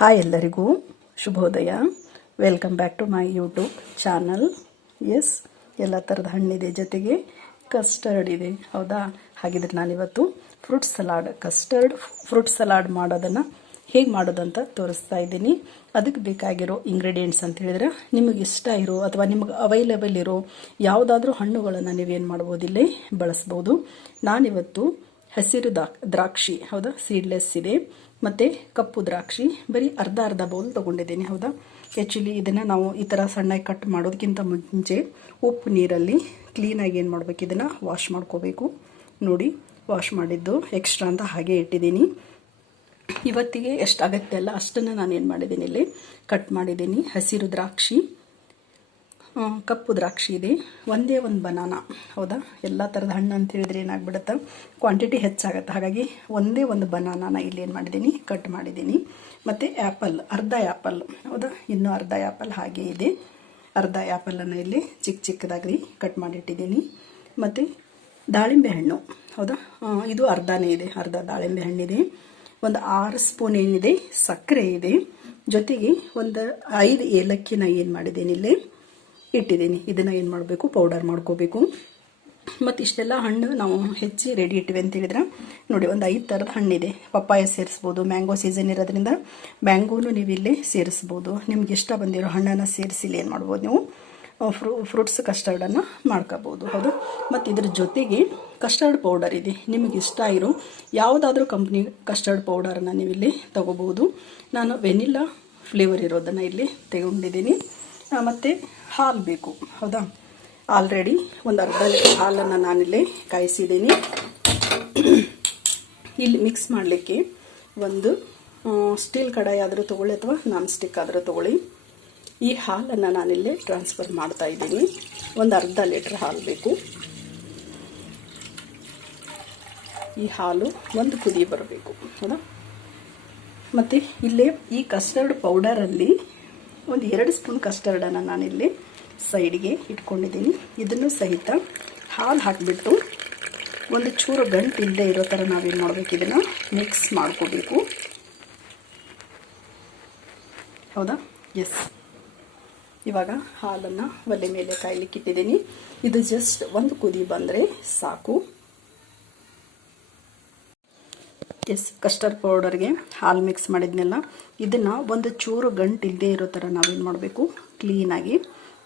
Hi ಎಲ್ಲರಿಗೂ ಶುಭೋದಯ. Welcome back to my YouTube channel. Yes, ಎಲ್ಲ ಥರದ ಹಣ್ಣಿದೆ, ಜೊತೆಗೆ ಕಸ್ಟರ್ಡ್ ಇದೆ. ಹೌದಾ? ಹಾಗಿದ್ರೆ ನಾನಿವತ್ತು ಕಸ್ಟರ್ಡ್ ಫ್ರೂಟ್ ಸಲಾಡ್ ಮಾಡೋದನ್ನು ಹೇಗೆ ಮಾಡೋದಂತ ತೋರಿಸ್ತಾ ಇದ್ದೀನಿ. ಅದಕ್ಕೆ ಬೇಕಾಗಿರೋ ಇಂಗ್ರೀಡಿಯೆಂಟ್ಸ್ ಅಂತ ಹೇಳಿದ್ರೆ, ನಿಮಗೆ ಇಷ್ಟ ಇರೋ ಅಥವಾ ನಿಮಗೆ ಅವೈಲೇಬಲ್ ಇರೋ ಯಾವುದಾದ್ರೂ ಹಣ್ಣುಗಳನ್ನು ನೀವೇನು ಮಾಡ್ಬೋದು, ಇಲ್ಲಿ ಬಳಸ್ಬೋದು. ನಾನಿವತ್ತು ಹಸಿರು ದ್ರಾಕ್ಷಿ, ಹೌದಾ, ಸೀಡ್ಲೆಸ್ ಇದೆ, ಮತ್ತು ಕಪ್ಪು ದ್ರಾಕ್ಷಿ ಬರೀ ಅರ್ಧ ಬೌಲ್ ತೊಗೊಂಡಿದ್ದೀನಿ. ಹೌದಾ? ಆ್ಯಕ್ಚುಲಿ ಇದನ್ನು ನಾವು ಈ ಥರ ಸಣ್ಣಗೆ ಕಟ್ ಮಾಡೋದಕ್ಕಿಂತ ಮುಂಚೆ ಉಪ್ಪು ನೀರಲ್ಲಿ ಕ್ಲೀನಾಗಿ ಏನು ಮಾಡಬೇಕು, ಇದನ್ನು ವಾಶ್ ಮಾಡ್ಕೋಬೇಕು. ನೋಡಿ, ವಾಶ್ ಮಾಡಿದ್ದು ಎಕ್ಸ್ಟ್ರಾ ಅಂತ ಹಾಗೆ ಇಟ್ಟಿದ್ದೀನಿ. ಇವತ್ತಿಗೆ ಎಷ್ಟು ಅಗತ್ಯ ಅಲ್ಲ ಅಷ್ಟನ್ನು ನಾನು ಏನು ಮಾಡಿದ್ದೀನಿ, ಇಲ್ಲಿ ಕಟ್ ಮಾಡಿದ್ದೀನಿ. ಹಸಿರು ದ್ರಾಕ್ಷಿ, ಕಪ್ಪು ದ್ರಾಕ್ಷಿ ಇದೆ, ಒಂದೇ ಒಂದು ಬನಾನ. ಹೌದಾ? ಎಲ್ಲ ಥರದ ಹಣ್ಣು ಅಂತ ಹೇಳಿದ್ರೆ ಏನಾಗ್ಬಿಡುತ್ತೆ, ಕ್ವಾಂಟಿಟಿ ಹೆಚ್ಚಾಗುತ್ತೆ. ಹಾಗಾಗಿ ಒಂದೇ ಒಂದು ಬನಾನಾನ ಇಲ್ಲಿ ಏನು ಮಾಡಿದ್ದೀನಿ, ಕಟ್ ಮಾಡಿದ್ದೀನಿ. ಮತ್ತು ಅರ್ಧ ಆ್ಯಪಲ್. ಹೌದಾ? ಇನ್ನೂ ಅರ್ಧ ಆ್ಯಪಲ್ ಹಾಗೆ ಇದೆ. ಅರ್ಧ ಆ್ಯಪಲನ್ನು ಇಲ್ಲಿ ಚಿಕ್ಕದಾಗಿ ಕಟ್ ಮಾಡಿಟ್ಟಿದ್ದೀನಿ. ಮತ್ತು ದಾಳಿಂಬೆ ಹಣ್ಣು. ಹೌದಾ? ಇದು ಅರ್ಧನೇ ಇದೆ, ಅರ್ಧ ದಾಳಿಂಬೆ ಹಣ್ಣಿದೆ. ಒಂದು 6 ಸ್ಪೂನ್ ಏನಿದೆ ಸಕ್ಕರೆ ಇದೆ. ಜೊತೆಗೆ ಒಂದು 5 ಏಲಕ್ಕಿನ ಏನು ಮಾಡಿದ್ದೀನಿ, ಇಲ್ಲಿ ಇಟ್ಟಿದ್ದೀನಿ. ಇದನ್ನು ಏನು ಮಾಡಬೇಕು, ಪೌಡರ್ ಮಾಡ್ಕೋಬೇಕು. ಮತ್ತು ಇಷ್ಟೆಲ್ಲ ಹಣ್ಣು ನಾವು ಹೆಚ್ಚಿ ರೆಡಿ ಇಟ್ಟಿವೆ ಅಂತ ಹೇಳಿದ್ರೆ, ನೋಡಿ, ಒಂದು 5 ಥರದ ಹಣ್ಣಿದೆ. ಪಪ್ಪಾಯ ಸೇರಿಸ್ಬೋದು, ಮ್ಯಾಂಗೋ ಸೀಸನ್ ಇರೋದ್ರಿಂದ ಮ್ಯಾಂಗೋನು ನೀವು ಇಲ್ಲಿ ಸೇರಿಸ್ಬೋದು. ನಿಮ್ಗೆ ಇಷ್ಟ ಬಂದಿರೋ ಹಣ್ಣನ್ನು ಸೇರಿಸಿ ಇಲ್ಲಿ ಏನು ಮಾಡ್ಬೋದು, ನೀವು ಫ್ರೂಟ್ಸ್ ಕಸ್ಟರ್ಡನ್ನು ಮಾಡ್ಕೋಬೋದು. ಹೌದು? ಮತ್ತು ಇದ್ರ ಜೊತೆಗೆ ಕಸ್ಟರ್ಡ್ ಪೌಡರ್ ಇದೆ. ನಿಮಗೆ ಇಷ್ಟ ಇರೋ ಯಾವುದಾದ್ರೂ ಕಂಪ್ನಿ ಕಸ್ಟರ್ಡ್ ಪೌಡರನ್ನು ನೀವು ಇಲ್ಲಿ ತೊಗೋಬೋದು. ನಾನು ವೆನಿಲ್ಲಾ ಫ್ಲೇವರ್ ಇರೋದನ್ನು ಇಲ್ಲಿ ತಗೊಂಡಿದ್ದೀನಿ. ಮತ್ತು ಹಾಲು ಬೇಕು. ಹೌದಾ? ಆಲ್ರೆಡಿ ಒಂದು ಅರ್ಧ ಲೀಟರ್ ಹಾಲನ್ನು ನಾನಿಲ್ಲಿ ಕಾಯಿಸಿದ್ದೀನಿ. ಇಲ್ಲಿ ಮಿಕ್ಸ್ ಮಾಡಲಿಕ್ಕೆ ಒಂದು ಸ್ಟೀಲ್ ಕಡಾಯಿ ಆದರೂ ತೊಗೊಳ್ಳಿ ಅಥವಾ ನಾನ್ ಸ್ಟಿಕ್ ಆದರೂ ತೊಗೊಳ್ಳಿ. ಈ ಹಾಲನ್ನು ನಾನಿಲ್ಲಿ ಟ್ರಾನ್ಸ್ಫರ್ ಮಾಡ್ತಾ ಇದ್ದೀನಿ. ಒಂದು ಅರ್ಧ ಲೀಟ್ರ್ ಹಾಲು ಬೇಕು. ಈ ಹಾಲು ಒಂದು ಕುದಿ ಬರಬೇಕು. ಹೌದಾ? ಮತ್ತು ಇಲ್ಲೇ ಈ ಕಸ್ಟರ್ಡ್ ಪೌಡರಲ್ಲಿ ಒಂದು 2 ಸ್ಪೂನ್ ಕಸ್ಟರ್ಡನ್ನು ನಾನಿಲ್ಲಿ ಸೈಡ್ಗೆ ಇಟ್ಕೊಂಡಿದ್ದೀನಿ. ಇದನ್ನು ಸಹಿತ ಹಾಲು ಹಾಕಿಬಿಟ್ಟು ಒಂದು ಚೂರು ಗಂಟು ಇಲ್ಲದೆ ಇರೋ ಥರ ನಾವೇನು ಮಾಡಬೇಕು, ಇದನ್ನು ಮಿಕ್ಸ್ ಮಾಡ್ಕೋಬೇಕು. ಹೌದಾ? ಎಸ್, ಇವಾಗ ಹಾಲನ್ನು ಒಲೆ ಮೇಲೆ ಕಾಯ್ಲಿಕ್ಕೆ ಇಟ್ಟಿದ್ದೀನಿ. ಇದು ಜಸ್ಟ್ ಒಂದು ಕುದಿ ಬಂದರೆ ಸಾಕು. ಎಸ್, ಕಸ್ಟರ್ಡ್ ಪೌಡರ್ಗೆ ಹಾಲು ಮಿಕ್ಸ್ ಮಾಡಿದ್ನೆಲ್ಲ ಇದನ್ನು ಒಂದು ಚೂರು ಗಂಟು ಇಲ್ಲದೆ ಇರೋ ಥರ ನಾವೇನು ಮಾಡಬೇಕು, ಕ್ಲೀನಾಗಿ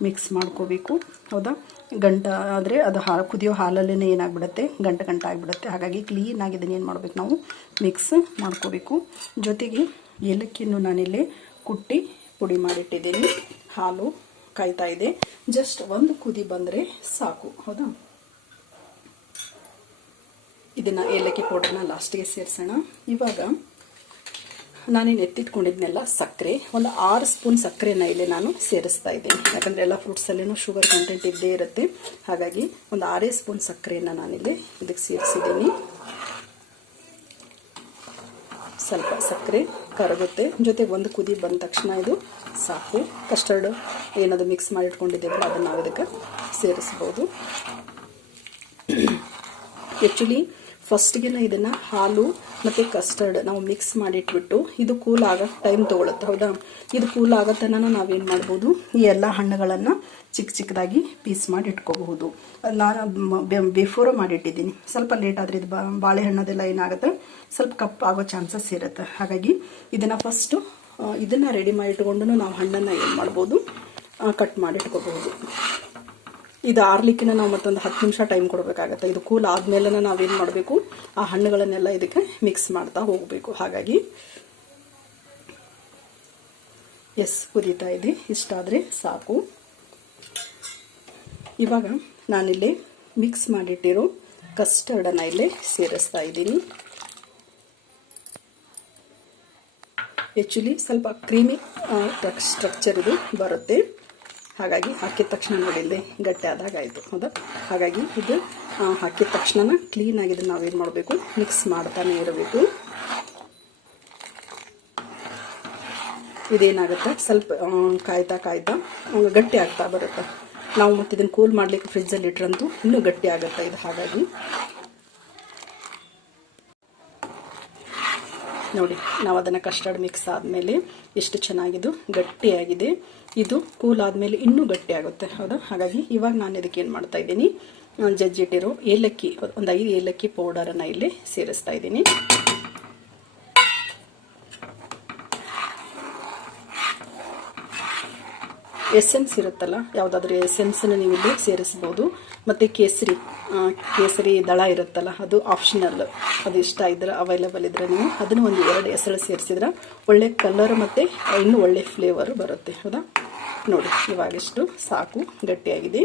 ಮಿಕ್ಸ್ ಮಾಡ್ಕೋಬೇಕು. ಹೌದಾ? ಗಂಟು ಆದರೆ ಅದು ಕುದಿಯೋ ಹಾಲಲ್ಲೇ ಏನಾಗ್ಬಿಡುತ್ತೆ, ಗಂಟು ಆಗಿಬಿಡುತ್ತೆ. ಹಾಗಾಗಿ ಕ್ಲೀನಾಗಿ ಇದನ್ನು ಏನು ಮಾಡಬೇಕು, ನಾವು ಮಿಕ್ಸ್ ಮಾಡ್ಕೋಬೇಕು. ಜೊತೆಗೆ ಏಲಕ್ಕಿಯನ್ನು ನಾನಿಲ್ಲಿ ಕುಟ್ಟಿ ಪುಡಿ ಮಾಡಿಟ್ಟಿದ್ದೀನಿ. ಹಾಲು ಕಾಯ್ತಾ ಇದೆ. ಜಸ್ಟ್ ಒಂದು ಕುದಿ ಬಂದರೆ ಸಾಕು. ಹೌದಾ? ಇದನ್ನು ಏಲಕ್ಕಿ ಪೌಡರ್ನ ಲಾಸ್ಟಿಗೆ ಸೇರಿಸೋಣ. ಇವಾಗ ನಾನೇನು ಎತ್ತಿಟ್ಕೊಂಡಿದ್ನೆಲ್ಲ ಸಕ್ಕರೆ, ಒಂದು 6 ಸ್ಪೂನ್ ಸಕ್ಕರೆನ ಇಲ್ಲಿ ನಾನು ಸೇರಿಸ್ತಾ ಇದ್ದೀನಿ. ಯಾಕಂದರೆ ಎಲ್ಲ ಫ್ರೂಟ್ಸಲ್ಲೂ ಶುಗರ್ ಕಂಟೆಂಟ್ ಇದ್ದೇ ಇರುತ್ತೆ. ಹಾಗಾಗಿ ಒಂದು 6 ಸ್ಪೂನ್ ಸಕ್ಕರೆಯನ್ನು ನಾನಿಲ್ಲಿ ಇದಕ್ಕೆ ಸೇರಿಸಿದ್ದೀನಿ. ಸ್ವಲ್ಪ ಸಕ್ಕರೆ ಕರಗುತ್ತೆ. ಜೊತೆ ಒಂದು ಕುದಿ ಬಂದ ತಕ್ಷಣ ಇದು ಸಾಕು. ಕಸ್ಟರ್ಡ್ ಏನದು ಮಿಕ್ಸ್ ಮಾಡಿ ಇಟ್ಕೊಂಡಿದ್ದೇವಲ್ಲ ಅದನ್ನು ನಾವು ಇದಕ್ಕೆ ಸೇರಿಸ್ಬೋದು. ಆ್ಯಕ್ಚುಲಿ ಫಸ್ಟ್ಗೆ ಇದನ್ನು ಹಾಲು ಮತ್ತು ಕಸ್ಟರ್ಡ್ ನಾವು ಮಿಕ್ಸ್ ಮಾಡಿಟ್ಬಿಟ್ಟು ಇದು ಕೂಲ್ ಆಗೋಕ್ಕೆ ಟೈಮ್ ತೊಗೊಳುತ್ತೆ. ಹೌದಾ? ಇದು ಕೂಲ್ ಆಗೋ ತನಕ ನಾವೇನು ಮಾಡ್ಬೋದು, ಈ ಎಲ್ಲ ಹಣ್ಣುಗಳನ್ನು ಚಿಕ್ಕದಾಗಿ ಪೀಸ್ ಮಾಡಿ ಇಟ್ಕೋಬಹುದು. ನಾನು ಬಿಫೋರ್ ಮಾಡಿಟ್ಟಿದ್ದೀನಿ. ಸ್ವಲ್ಪ ಲೇಟ್ ಆದರೆ ಇದು ಬಾಳೆಹಣ್ಣದೆಲ್ಲ ಏನಾಗುತ್ತೆ, ಸ್ವಲ್ಪ ಕಪ್ ಆಗೋ ಚಾನ್ಸಸ್ ಇರುತ್ತೆ. ಹಾಗಾಗಿ ಇದನ್ನು ಫಸ್ಟು ಇದನ್ನು ರೆಡಿ ಮಾಡಿ ಇಟ್ಕೊಂಡು ನಾವು ಹಣ್ಣನ್ನು ಏನು ಮಾಡ್ಬೋದು, ಕಟ್ ಮಾಡಿ ಇಟ್ಕೋಬಹುದು. ಇದು ಆರ್ಲಿಕ್ಕಿನ ನಾವು ಮತ್ತೊಂದು 10 ನಿಮಿಷ ಟೈಮ್ ಕೊಡಬೇಕಾಗತ್ತೆ. ಇದು ಕೂಲ್ ಆದಮೇಲೆ ನಾವೇನು ಮಾಡಬೇಕು, ಆ ಹಣ್ಣುಗಳನ್ನೆಲ್ಲ ಇದಕ್ಕೆ ಮಿಕ್ಸ್ ಮಾಡ್ತಾ ಹೋಗಬೇಕು. ಹಾಗಾಗಿ ಎಸ್, ಕುದೀತಾ ಇದೆ. ಇಷ್ಟಾದರೆ ಸಾಕು. ಇವಾಗ ನಾನಿಲ್ಲಿ ಮಿಕ್ಸ್ ಮಾಡಿಟ್ಟಿರೋ ಕಸ್ಟರ್ಡನ್ನು ಇಲ್ಲಿ ಸೇರಿಸ್ತಾ ಇದ್ದೀನಿ. ಆ್ಯಕ್ಚುಲಿ ಸ್ವಲ್ಪ ಕ್ರೀಮಿ ಸ್ಟ್ರಕ್ಚರ್ ಇದು ಬರುತ್ತೆ. ಹಾಗಾಗಿ ಹಾಕಿದ ತಕ್ಷಣ ನೋಡಿಲ್ಲದೆ ಗಟ್ಟಿ ಆದಾಗ ಆಯಿತು. ಹೌದಾ? ಹಾಗಾಗಿ ಇದು ಹಾಕಿದ ತಕ್ಷಣ ಕ್ಲೀನಾಗಿ ಇದನ್ನು ನಾವೇನು ಮಾಡಬೇಕು, ಮಿಕ್ಸ್ ಮಾಡ್ತಾನೆ ಇರಬೇಕು. ಇದೇನಾಗುತ್ತೆ, ಸ್ವಲ್ಪ ಕಾಯ್ತಾ ಗಟ್ಟಿ ಆಗ್ತಾ ಬರುತ್ತೆ. ನಾವು ಮತ್ತು ಇದನ್ನು ಕೂಲ್ ಮಾಡಲಿಕ್ಕೆ ಫ್ರಿಜ್ಜಲ್ಲಿ ಇಟ್ರಂತೂ ಇನ್ನೂ ಗಟ್ಟಿ ಆಗುತ್ತೆ ಇದು. ಹಾಗಾಗಿ ನೋಡಿ, ನಾವು ಅದನ್ನು ಕಸ್ಟರ್ಡ್ ಮಿಕ್ಸ್ ಆದಮೇಲೆ ಎಷ್ಟು ಚೆನ್ನಾಗಿದು ಗಟ್ಟಿಯಾಗಿದೆ. ಇದು ಕೂಲ್ ಆದಮೇಲೆ ಇನ್ನೂ ಗಟ್ಟಿ ಆಗುತ್ತೆ, ಹೌದಾ? ಹಾಗಾಗಿ ಇವಾಗ ನಾನು ಇದಕ್ಕೆ ಏನು ಮಾಡ್ತಾ ಇದ್ದೀನಿ, ಜಜ್ಜಿಟ್ಟಿರೋ ಏಲಕ್ಕಿ, ಒಂದು 5 ಏಲಕ್ಕಿ ಪೌಡರನ್ನು ಇಲ್ಲಿ ಸೇರಿಸ್ತಾ ಇದ್ದೀನಿ. ಎಸೆನ್ಸ್ ಇರುತ್ತಲ್ಲ, ಯಾವುದಾದ್ರೂ ಎಸೆನ್ಸನ್ನು ನೀವು ಇಲ್ಲಿ ಸೇರಿಸ್ಬೋದು. ಮತ್ತು ಕೇಸರಿ ದಳ ಇರುತ್ತಲ್ಲ, ಅದು ಆಪ್ಷನಲ್. ಅದು ಇಷ್ಟ ಇದ್ರೆ, ಅವೈಲೇಬಲ್ ಇದ್ದರೆ ನೀವು ಅದನ್ನು ಒಂದು 2 ಎಸಳು ಸೇರಿಸಿದ್ರೆ ಒಳ್ಳೆ ಕಲರ್ ಮತ್ತು ಇನ್ನೂ ಒಳ್ಳೆ ಫ್ಲೇವರ್ ಬರುತ್ತೆ, ಹೌದಾ? ನೋಡಿ, ಇವಾಗಿಷ್ಟು ಸಾಕು, ಗಟ್ಟಿಯಾಗಿದೆ.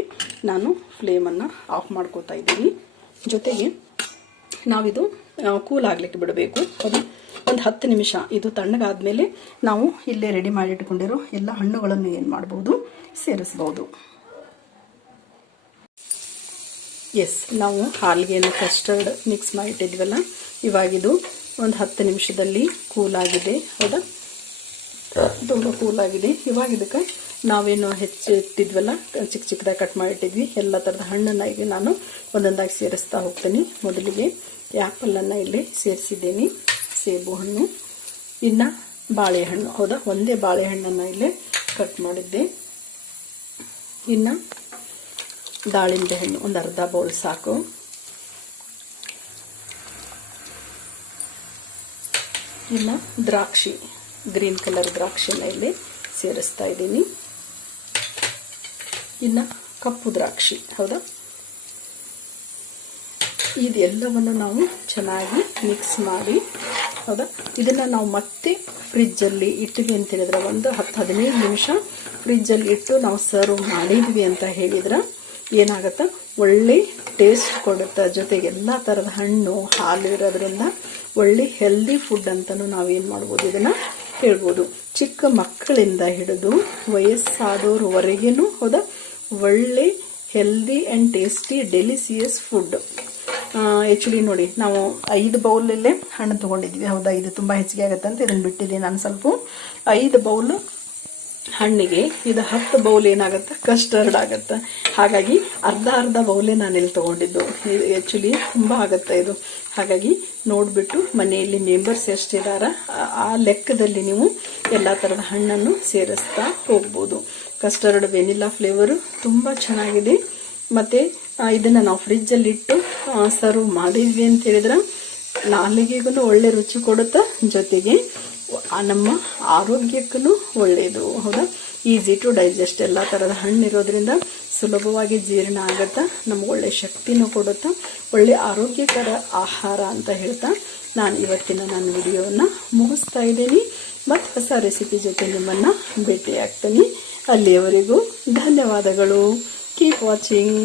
ನಾನು ಫ್ಲೇಮನ್ನು ಆಫ್ ಮಾಡ್ಕೋತಾ ಇದ್ದೀನಿ. ಜೊತೆಗೆ ನಾವಿದು ಕೂಲ್ ಆಗಲಿಕ್ಕೆ ಬಿಡಬೇಕು, ಅದು ಒಂದು 10 ನಿಮಿಷ. ಇದು ತಣ್ಣಗಾದ್ಮೇಲೆ ನಾವು ಇಲ್ಲೇ ರೆಡಿ ಮಾಡಿಟ್ಕೊಂಡಿರೋ ಎಲ್ಲ ಹಣ್ಣುಗಳನ್ನು ಏನು ಮಾಡ್ಬೋದು, ಸೇರಿಸ್ಬೋದು. ಎಸ್, ನಾವು ಹಾಲಿಗೆಯನ್ನು ಕಸ್ಟರ್ಡ್ ಮಿಕ್ಸ್ ಮಾಡಿಟ್ಟಿದ್ವಲ್ಲ, ಇವಾಗಿದು ಒಂದು 10 ನಿಮಿಷದಲ್ಲಿ ಕೂಲಾಗಿದೆ, ಹೌದಾ? ತುಂಬ ಕೂಲಾಗಿದೆ. ಇವಾಗ ಇದಕ್ಕೆ ನಾವೇನು ಹೆಚ್ಚಿಟ್ಟಿದ್ವಲ್ಲ, ಚಿಕ್ಕದಾಗಿ ಕಟ್ ಮಾಡಿಟ್ಟಿದ್ವಿ ಎಲ್ಲ ಥರದ ಹಣ್ಣನ್ನು ಈಗ ನಾನು ಒಂದೊಂದಾಗಿ ಸೇರಿಸ್ತಾ ಹೋಗ್ತೀನಿ. ಮೊದಲಿಗೆ ಆ್ಯಪಲನ್ನು ಇಲ್ಲಿ ಸೇರಿಸಿದ್ದೀನಿ, ಸೇಬು ಹಣ್ಣು, ಇನ್ನು ಬಾಳೆಹಣ್ಣು, ಹೌದಾ? ಒಂದೇ ಬಾಳೆಹಣ್ಣನ್ನು ಇಲ್ಲೇ ಕಟ್ ಮಾಡಿದ್ದೆ. ಇನ್ನು ದಾಳಿಂಬೆ ಹಣ್ಣು ಒಂದು ಅರ್ಧ ಬೌಲ್ ಸಾಕು. ಇನ್ನು ದ್ರಾಕ್ಷಿ, ಗ್ರೀನ್ ಕಲರ್ ದ್ರಾಕ್ಷಿನ ಇಲ್ಲಿ ಸೇರಿಸ್ತಾ ಇದ್ದೀನಿ. ಇನ್ನು ಕಪ್ಪು ದ್ರಾಕ್ಷಿ, ಹೌದಾ? ಇದೆಲ್ಲವನ್ನು ನಾವು ಚೆನ್ನಾಗಿ ಮಿಕ್ಸ್ ಮಾಡಿ, ಹೌದಾ? ಇದನ್ನು ನಾವು ಮತ್ತೆ ಫ್ರಿಜ್ಜಲ್ಲಿ ಇಟ್ಟಿವಿ ಅಂತ ಹೇಳಿದ್ರೆ ಒಂದು 10-15 ನಿಮಿಷ ಫ್ರಿಜ್ಜಲ್ಲಿ ಇಟ್ಟು ನಾವು ಸರ್ವ್ ಮಾಡಿದ್ವಿ ಅಂತ ಹೇಳಿದ್ರೆ ಏನಾಗುತ್ತೆ, ಒಳ್ಳೆ ಟೇಸ್ಟ್ ಕೊಡುತ್ತೆ. ಜೊತೆಗೆ ಎಲ್ಲ ಥರದ ಹಣ್ಣು, ಹಾಲು ಇರೋದ್ರಿಂದ ಒಳ್ಳೆ ಹೆಲ್ದಿ ಫುಡ್ ಅಂತಲೂ ನಾವೇನು ಮಾಡ್ಬೋದು, ಇದನ್ನು ಹೇಳ್ಬೋದು. ಚಿಕ್ಕ ಮಕ್ಕಳಿಂದ ಹಿಡಿದು ವಯಸ್ಸಾದವ್ರವರೆಗೂ, ಹೌದಾ, ಒಳ್ಳೆ healthy and tasty delicious food. Actually ನೋಡಿ, ನಾವು 5 ಬೌಲಲ್ಲೇ ಹಣ್ಣು ತೊಗೊಂಡಿದ್ವಿ, ಹೌದಾ? ಇದು ತುಂಬ ಹೆಚ್ಚಿಗೆ ಆಗುತ್ತೆ ಅಂತ ಇದನ್ನು ಬಿಟ್ಟಿದ್ದೀನಿ ನಾನು ಸ್ವಲ್ಪ. 5 ಬೌಲ್ ಹಣ್ಣಿಗೆ ಇದು 10 ಬೌಲ್ ಏನಾಗುತ್ತೆ, ಕಸ್ಟರ್ಡ್ ಆಗುತ್ತೆ. ಹಾಗಾಗಿ ಅರ್ಧ ಬೌಲೇ ನಾನಿಲ್ಲಿ ತೊಗೊಂಡಿದ್ದು. ಇದು ಆ್ಯಕ್ಚುಲಿ ತುಂಬ ಆಗುತ್ತೆ ಇದು. ಹಾಗಾಗಿ ನೋಡಿಬಿಟ್ಟು ಮನೆಯಲ್ಲಿ ಮೆಂಬರ್ಸ್ ಎಷ್ಟಿದ್ದಾರೆ ಆ ಲೆಕ್ಕದಲ್ಲಿ ನೀವು ಎಲ್ಲ ಥರದ ಹಣ್ಣನ್ನು ಸೇರಿಸ್ತಾ ಹೋಗ್ಬೋದು. ಕಸ್ಟರ್ಡ್ ವೆನಿಲಾ ಫ್ಲೇವರು ತುಂಬ ಚೆನ್ನಾಗಿದೆ. ಮತ್ತು ಇದನ್ನು ನಾವು ಫ್ರಿಜ್ಜಲ್ಲಿಟ್ಟು ಸರ್ವ್ ಮಾಡಿದ್ವಿ ಅಂತ ಹೇಳಿದ್ರೆ ನಾಲಿಗೆಗೂ ಒಳ್ಳೆ ರುಚಿ ಕೊಡುತ್ತೆ, ಜೊತೆಗೆ ನಮ್ಮ ಆರೋಗ್ಯಕ್ಕೂ ಒಳ್ಳೆಯದು, ಹೌದಾ? Easy to digest. ಎಲ್ಲ ಥರದ ಹಣ್ಣು ಇರೋದ್ರಿಂದ ಸುಲಭವಾಗಿ ಜೀರ್ಣ ಆಗುತ್ತೆ, ನಮ್ಗೆ ಒಳ್ಳೆ ಶಕ್ತಿನೂ ಕೊಡುತ್ತೆ, ಒಳ್ಳೆ ಆರೋಗ್ಯಕರ ಆಹಾರ ಅಂತ ಹೇಳ್ತಾ ನಾನು ಇವತ್ತಿನ ನನ್ನ ವಿಡಿಯೋವನ್ನು ಮುಗಿಸ್ತಾ ಇದ್ದೀನಿ. ಮತ್ತು ಹೊಸ ರೆಸಿಪಿ ಜೊತೆ ನಿಮ್ಮನ್ನು ಭೇಟಿ ಆಗ್ತೀನಿ. ಅಲ್ಲಿಯವರೆಗೂ ಧನ್ಯವಾದಗಳು. Keep watching.